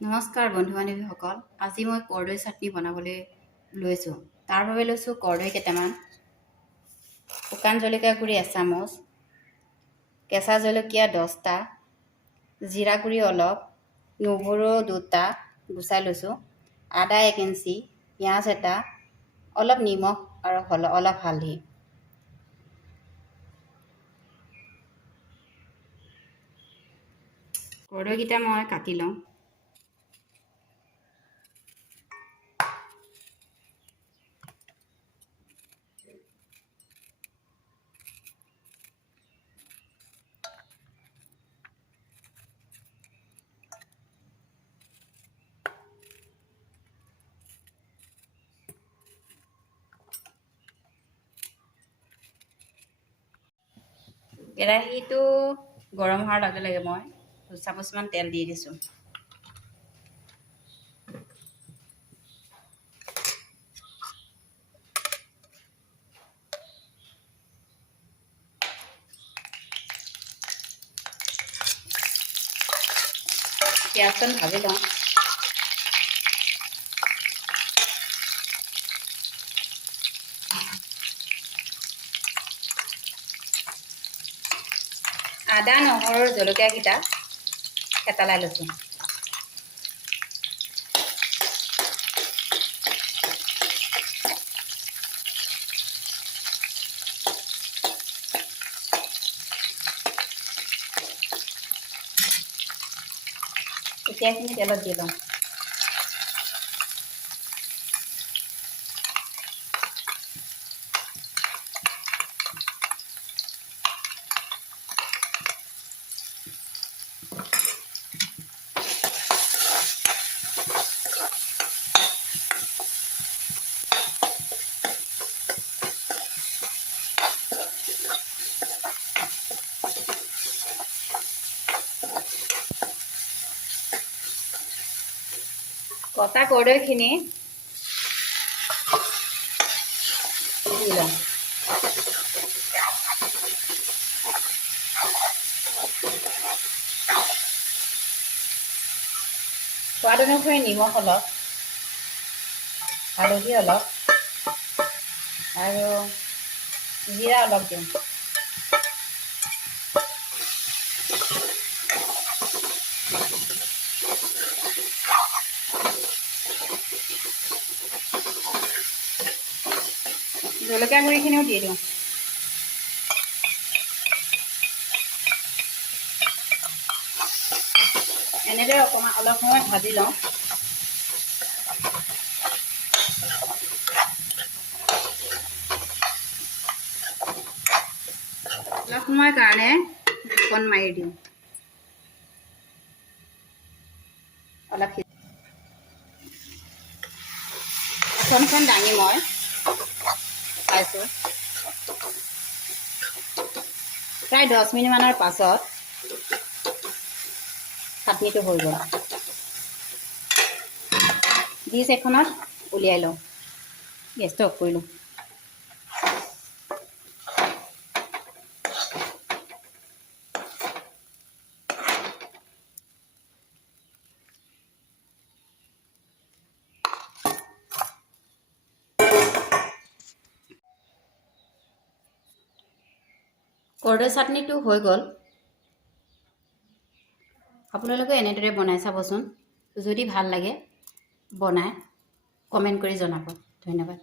নমস্কাৰ বন্ধু বান্ধৱীসকল, আজি মই কৰ্দৈ চাটনি বনাবলৈ লৈছোঁ। তাৰ বাবে লৈছোঁ কৰ্দৈ কেইটামান, শুকান জলকীয়া গুড়ি এচামুচ, কেঁচা জলকীয়া 10টা, জিৰা গুড়ি অলপ, নহৰু 2টা গুচাই লৈছোঁ, আদা 1 ইঞ্চি, পিঁয়াজ এটা, অলপ নিমখ আৰু অলপ হালধি। কৰ্দৈকেইটা মই কাটি লওঁ। কেৰাহীটো গৰম হোৱাৰ লগে লগে মই 2 চামুচমান তেল দি দিছোঁ। পিঁয়াজখন ভাজি লওঁ। আদা নহৰু জলকীয়াকেইটা থেতালাই লৈছোঁ। এতিয়া এইখিনি তেলত দি লওঁ। কটা কৰ্দৈখিনি দি লওঁ। সোৱাদ অনুসৰি নিমখ অলপ, হালধি অলপ আৰু জিৰা অলপ দিওঁ। জলকীয়া গুড়িখিনিও দি দিওঁ। এনেদৰে অলপ সময় ভাজি লওঁ। অলপ সময়ৰ কাৰণে ঢাকন মাৰি দিওঁ। অলপ বাচনখন দাঙি মই চাইছোঁ। প্ৰায় 10 মিনিটমানৰ পাছত চাটনিটো হৈ গ'ল। ডিছ এখনত উলিয়াই লওঁ। গেছটো অফ কৰি লওঁ। কৰ্দৈ চাটনিটো হৈ গ'ল। আপোনালোকে এনেদৰে বনাই চাবচোন। যদি ভাল লাগে বনাই কমেণ্ট কৰি জনাব। ধন্যবাদ।